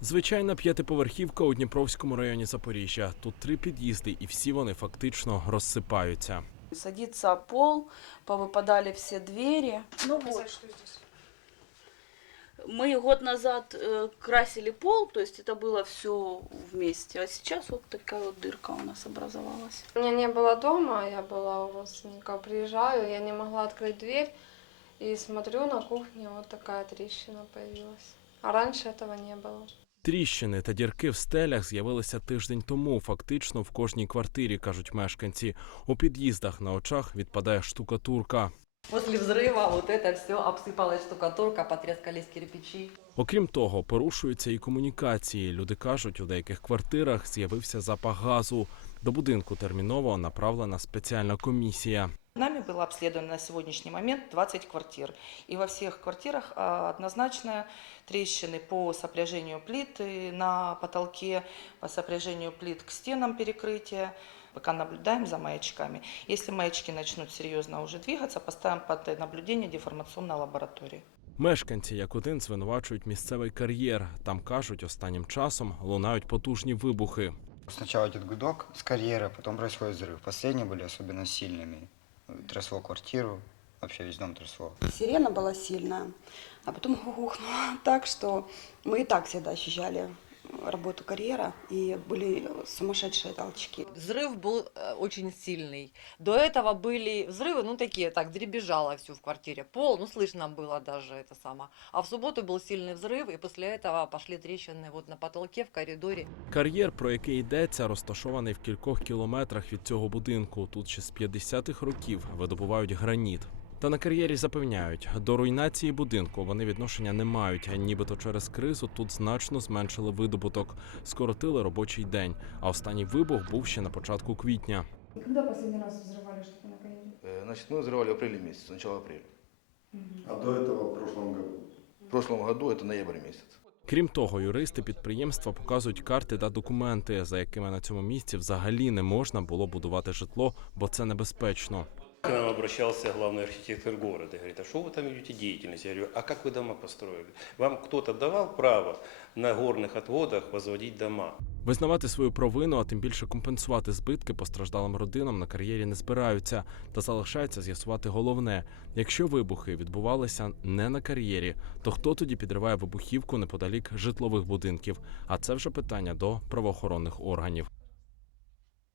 Звичайна п'ятиповерхівка у Дніпровському районі Запоріжжя. Тут три під'їзди, і всі вони фактично розсипаються. Садится пол, повыпадали все двери. Ну вот. Мы год назад э, красили пол, то есть это было все вместе. А сейчас вот такая вот дырка у нас образовалась. Меня не было дома, я была у родственника. Приезжаю, я не могла открыть дверь и смотрю на кухне, вот такая трещина появилась. А раньше этого не было. Тріщини та дірки в стелях з'явилися тиждень тому. Фактично в кожній квартирі, кажуть мешканці. У під'їздах на очах відпадає штукатурка. После взрыва вот это все обсыпалась штукатурка, потрескались кирпичи. Окрім того, порушуються і комунікації. Люди кажуть, у деяких квартирах з'явився запах газу. До будинку терміново направлена спеціальна комісія. Нами было обследовано на сегодняшний момент 20 квартир. И во всех квартирах а, однозначно трещины по сопряжению плит и на потолке, по сопряжению плит к стенам перекрытия. Пока наблюдаем за маячками. Если маячки начнут серьезно уже двигаться, поставим под наблюдение деформационной лаборатории. Мешканці, як один, звинувачують місцевий кар'єр. Там кажуть, останнім часом лунають потужні вибухи. Сначала идет гудок с карьера, потом происходит взрыв. Последние были особенно сильными. Трясло квартиру, вообще весь дом трясло. Сирена была сильная, а потом гухнула так, что мы и так всегда ощущали работу карьера, и были сумасшедшие толчки. Взрыв был э, очень сильный. До этого были взрывы, ну такие, так, дребезжало все в квартире. Пол, ну слышно было даже это самое. А в субботу был сильный взрыв, и после этого пошли трещины вот на потолке, в коридоре. Кар'єр, про який йдеться, розташований в кількох кілометрах від цього будинку. Тут ще з 50-х років видобувають граніт. Та на кар'єрі запевняють, до руйнації будинку вони відношення не мають. Нібито через кризу тут значно зменшили видобуток, скоротили робочий день. А останній вибух був ще на початку квітня. Когда последний раз взрывали что-то на карьере? Э, Значит, мы взрывали в апреле месяце, начало апреля. А до этого в прошлом году? В прошлом году это ноябрь месяц. Крім того, юристи підприємства показують карти та документи, за якими на цьому місці взагалі не можна було будувати житло, бо це небезпечно. К нам обращался главный архитектор города и говорит, а что вы там ведете деятельность? Я говорю, а как вы дома построили? Вам кто-то давал право на горных отводах возводить дома? Визнавати свою провину, а тим більше компенсувати збитки постраждалим родинам на кар'єрі не збираються. Та залишається з'ясувати головне: якщо вибухи відбувалися не на кар'єрі, то хто тоді підриває вибухівку неподалік житлових будинків? А це вже питання до правоохоронних органів.